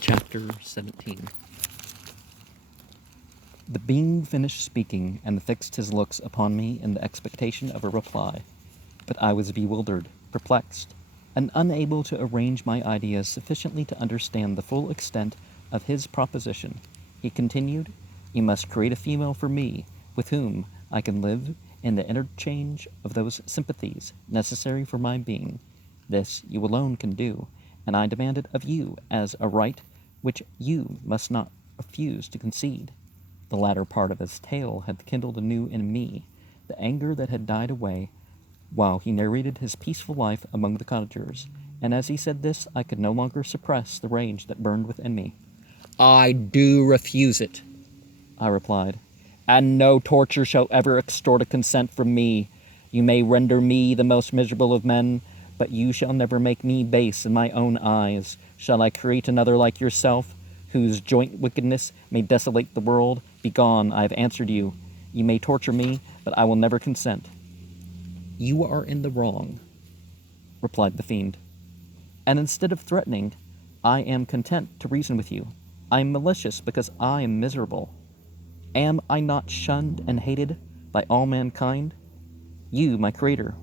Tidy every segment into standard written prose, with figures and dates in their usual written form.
Chapter 17. The being finished speaking and fixed his looks upon me in the expectation of a reply, but I was bewildered, perplexed, and unable to arrange my ideas sufficiently to understand the full extent of his proposition. He continued, "You must create a female for me, with whom I can live in the interchange of those sympathies necessary for my being. This you alone can do, and I demand it of you as a right which you must not refuse to concede." The latter part of his tale had kindled anew in me the anger that had died away while he narrated his peaceful life among the cottagers, and as he said this I could no longer suppress the rage that burned within me. "I do refuse it," I replied, "and no torture shall ever extort a consent from me. You may render me the most miserable of men, but you shall never make me base in my own eyes. Shall I create another like yourself, whose joint wickedness may desolate the world? Begone, I have answered you. You may torture me, but I will never consent." "You are in the wrong," replied the fiend, "and instead of threatening, I am content to reason with you. I am malicious because I am miserable. Am I not shunned and hated by all mankind? You, my creator,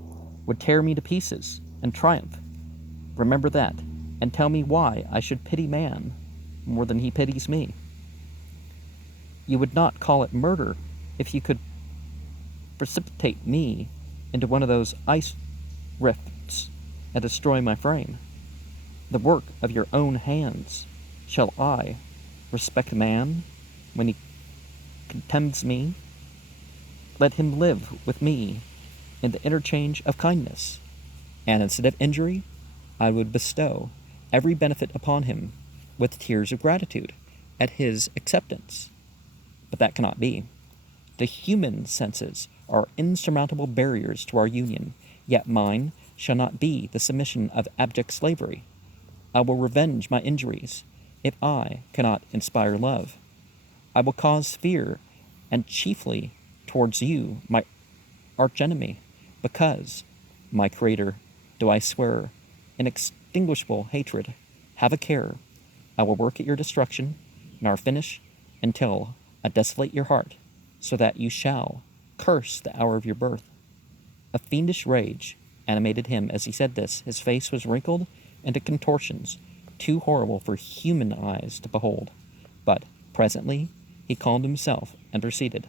would tear me to pieces and triumph. Remember that, and tell me why I should pity man more than he pities me. You would not call it murder if you could precipitate me into one of those ice rifts and destroy my frame. The work of your own hands. Shall I respect man when he contemns me? Let him live with me in the interchange of kindness, and instead of injury, I would bestow every benefit upon him with tears of gratitude at his acceptance. But that cannot be. The human senses are insurmountable barriers to our union, yet mine shall not be the submission of abject slavery. I will revenge my injuries if I cannot inspire love. I will cause fear, and chiefly towards you, my archenemy, because, my creator, do I swear inextinguishable hatred. Have a care. I will work at your destruction, nor finish until I desolate your heart, so that you shall curse the hour of your birth." A fiendish rage animated him as he said this. His face was wrinkled into contortions too horrible for human eyes to behold. But presently he calmed himself and proceeded.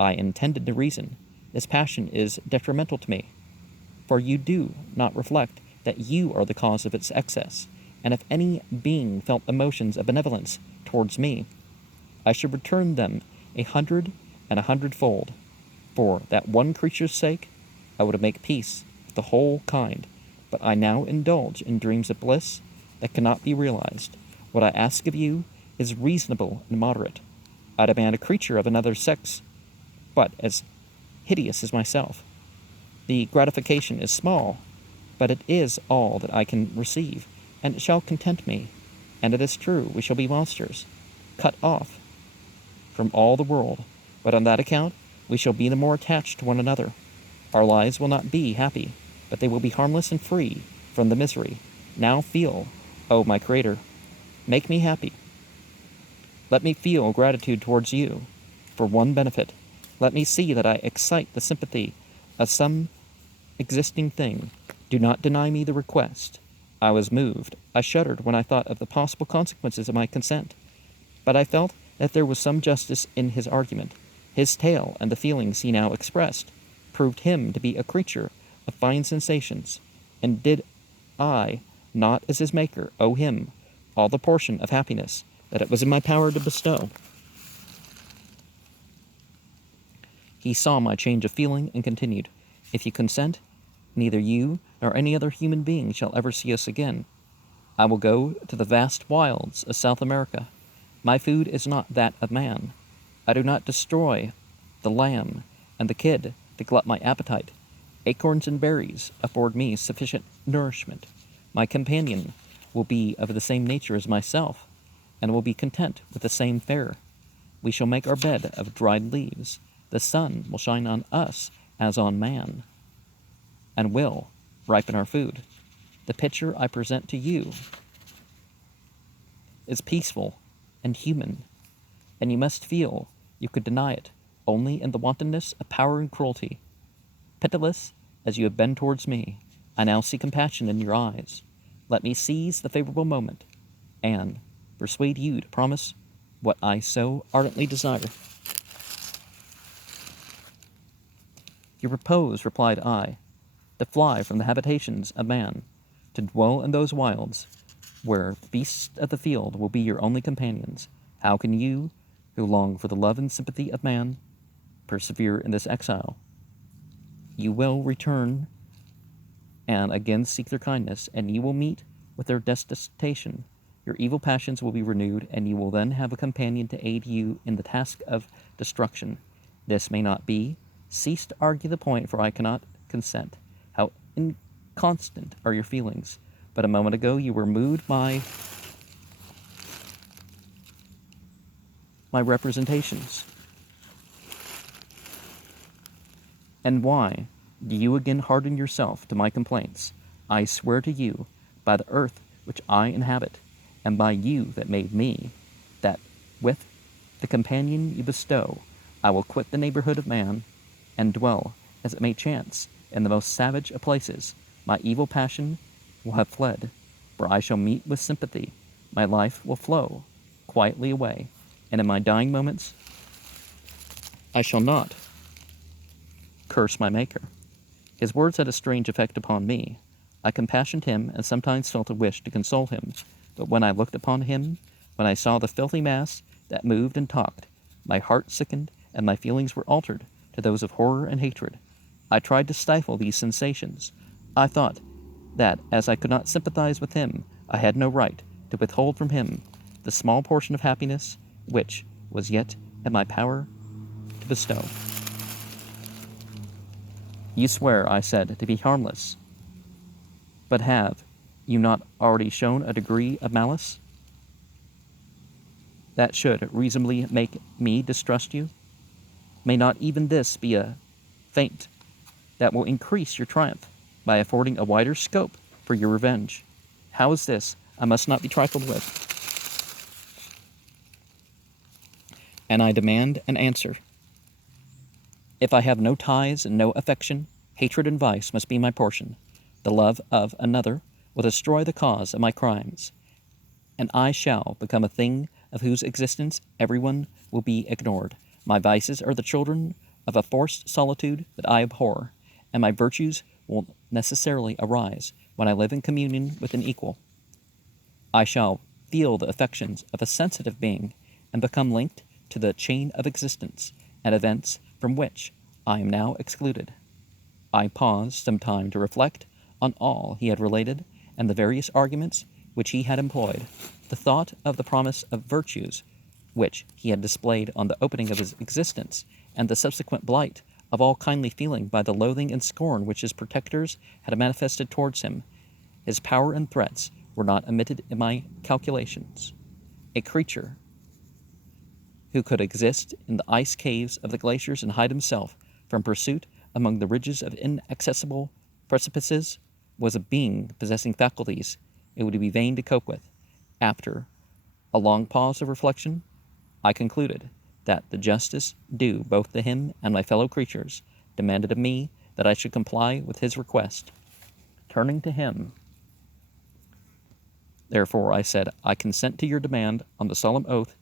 "I intended to reason. This passion is detrimental to me, for you do not reflect that you are the cause of its excess, and if any being felt emotions of benevolence towards me, I should return them 100 and 100-fold. For that one creature's sake, I would make peace with the whole kind, but I now indulge in dreams of bliss that cannot be realized. What I ask of you is reasonable and moderate. I demand a creature of another sex, but as hideous as myself. The gratification is small, but it is all that I can receive, and it shall content me. And it is true, we shall be monsters, cut off from all the world, but on that account we shall be the more attached to one another. Our lives will not be happy, but they will be harmless and free from the misery. Now feel, O my creator, make me happy. Let me feel gratitude towards you for one benefit. Let me see that I excite the sympathy of some existing thing. Do not deny me the request. I was moved. I shuddered when I thought of the possible consequences of my consent. But I felt that there was some justice in his argument. His tale and the feelings he now expressed proved him to be a creature of fine sensations, and did I not, as his maker, owe him all the portion of happiness that it was in my power to bestow? He saw my change of feeling and continued, "If you consent, neither you nor any other human being shall ever see us again. I will go to the vast wilds of South America. My food is not that of man. I do not destroy the lamb and the kid to glut my appetite. Acorns and berries afford me sufficient nourishment. My companion will be of the same nature as myself, and will be content with the same fare. We shall make our bed of dried leaves. The sun will shine on us as on man, and will ripen our food. The picture I present to you is peaceful and human, and you must feel you could deny it only in the wantonness of power and cruelty. Pitiless as you have been towards me, I now see compassion in your eyes. Let me seize the favorable moment and persuade you to promise what I so ardently desire. You propose, replied I, to fly from the habitations of man, to dwell in those wilds where the beasts of the field will be your only companions. How can you, who long for the love and sympathy of man, persevere in this exile? You will return and again seek their kindness, and you will meet with their detestation. Your evil passions will be renewed, and you will then have a companion to aid you in the task of destruction. This may not be. Cease to argue the point, for I cannot consent. How inconstant are your feelings! But a moment ago you were moved by my representations. And why do you again harden yourself to my complaints? I swear to you, by the earth which I inhabit, and by you that made me, that with the companion you bestow, I will quit the neighborhood of man, and dwell, as it may chance, in the most savage of places. My evil passion will have fled, for I shall meet with sympathy. My life will flow quietly away, and in my dying moments I shall not curse my Maker. His words had a strange effect upon me. I compassionated him, and sometimes felt a wish to console him. But when I looked upon him, when I saw the filthy mass that moved and talked, my heart sickened, and my feelings were altered to those of horror and hatred. I tried to stifle these sensations. I thought that, as I could not sympathize with him, I had no right to withhold from him the small portion of happiness which was yet in my power to bestow. You swear, I said, to be harmless. But have you not already shown a degree of malice that should reasonably make me distrust you? May not even this be a feint that will increase your triumph by affording a wider scope for your revenge? How is this? I must not be trifled with. And I demand an answer. If I have no ties and no affection, hatred and vice must be my portion. The love of another will destroy the cause of my crimes, and I shall become a thing of whose existence everyone will be ignored. My vices are the children of a forced solitude that I abhor, and my virtues will necessarily arise when I live in communion with an equal. I shall feel the affections of a sensitive being, and become linked to the chain of existence and events from which I am now excluded. I paused some time to reflect on all he had related and the various arguments which he had employed. The thought of the promise of virtues which he had displayed on the opening of his existence, and the subsequent blight of all kindly feeling by the loathing and scorn which his protectors had manifested towards him. His power and threats were not omitted in my calculations. A creature who could exist in the ice caves of the glaciers and hide himself from pursuit among the ridges of inaccessible precipices was a being possessing faculties it would be vain to cope with. After a long pause of reflection, I concluded that the justice due both to him and my fellow creatures demanded of me that I should comply with his request. Turning to him, therefore, I said, I consent to your demand on the solemn oath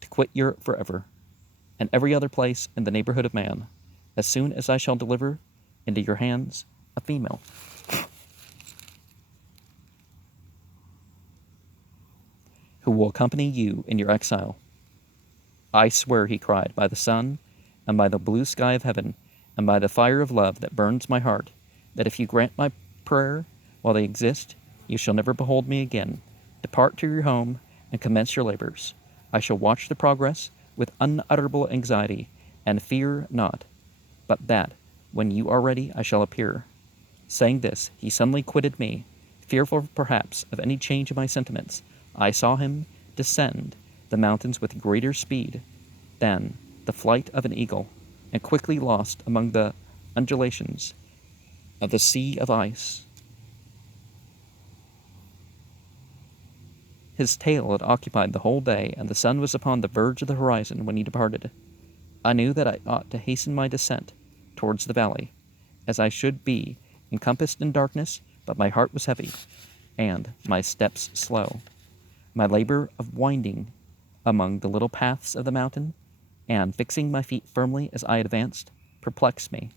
to quit Europe forever, and every other place in the neighborhood of man, as soon as I shall deliver into your hands a female. Who will accompany you in your exile. I swear, he cried, by the sun, and by the blue sky of heaven, and by the fire of love that burns my heart, that if you grant my prayer while they exist, you shall never behold me again. Depart to your home, and commence your labors. I shall watch the progress with unutterable anxiety, and fear not, but that, when you are ready, I shall appear. Saying this, he suddenly quitted me, fearful perhaps of any change in my sentiments. I saw him descend the mountains with greater speed than the flight of an eagle, and quickly lost among the undulations of the sea of ice. His tale had occupied the whole day, and the sun was upon the verge of the horizon when he departed. I knew that I ought to hasten my descent towards the valley, as I should be encompassed in darkness, but my heart was heavy, and my steps slow. My labor of winding among the little paths of the mountain, and fixing my feet firmly as I advanced, perplexed me,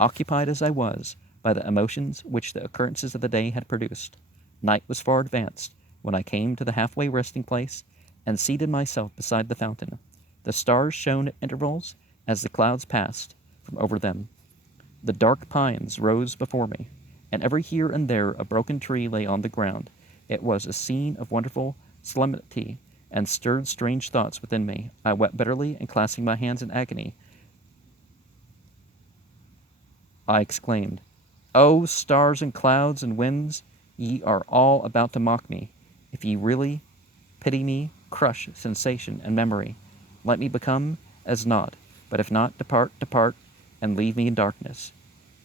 occupied as I was by the emotions which the occurrences of the day had produced. Night was far advanced when I came to the halfway resting place and seated myself beside the fountain. The stars shone at intervals as the clouds passed from over them. The dark pines rose before me, and every here and there a broken tree lay on the ground. It was a scene of wonderful solemnity, and stirred strange thoughts within me. I wept bitterly, and clasping my hands in agony, I exclaimed, "O stars and clouds and winds, ye are all about to mock me. If ye really pity me, crush sensation and memory. Let me become as naught, but if not, depart, depart, and leave me in darkness."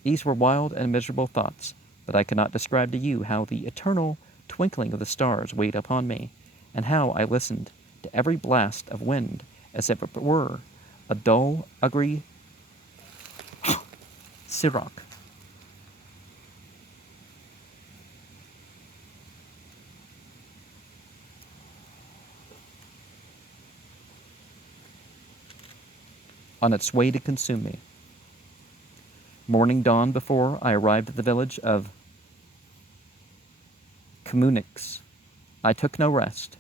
These were wild and miserable thoughts, but I cannot describe to you how the eternal twinkling of the stars weighed upon me, and how I listened to every blast of wind as if it were a dull, ugly siroc. On its way to consume me. Morning dawned before I arrived at the village of Communix. I took no rest,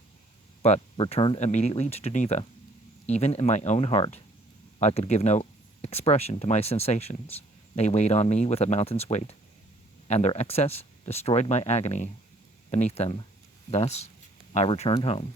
but returned immediately to Geneva. Even in my own heart, I could give no expression to my sensations. They weighed on me with a mountain's weight, and their excess destroyed my agony beneath them. Thus, I returned home.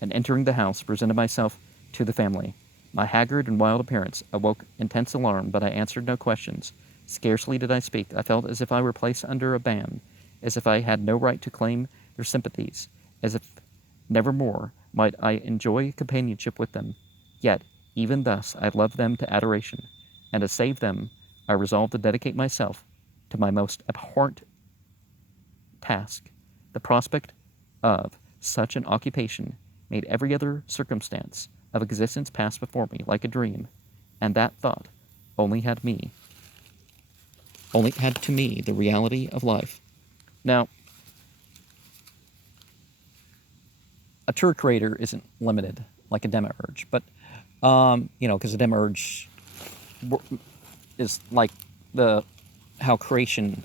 And entering the house, presented myself to the family. My haggard and wild appearance awoke intense alarm, but I answered no questions. Scarcely did I speak. I felt as if I were placed under a ban, as if I had no right to claim their sympathies, as if never more might I enjoy companionship with them. Yet, even thus, I loved them to adoration, and to save them, I resolved to dedicate myself to my most abhorrent task. The prospect of such an occupation made every other circumstance of existence pass before me like a dream, and that thought only had to me the reality of life. Now, a tour creator isn't limited like a demiurge, but because a demiurge is like how creation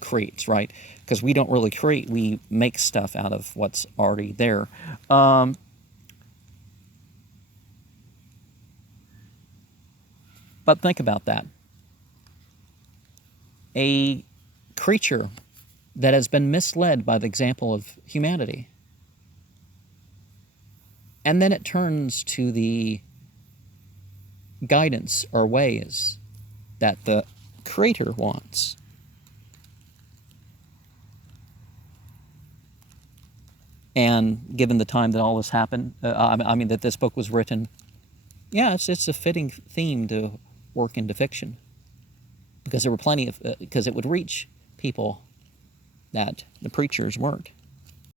creates, right? Because we don't really create, we make stuff out of what's already there. But think about that. A creature that has been misled by the example of humanity, and then it turns to the guidance or ways that the Creator wants. And given the time that all this happened, that this book was written, yeah, it's a fitting theme to work into fiction, because there were plenty of because it would reach people that the preachers weren't.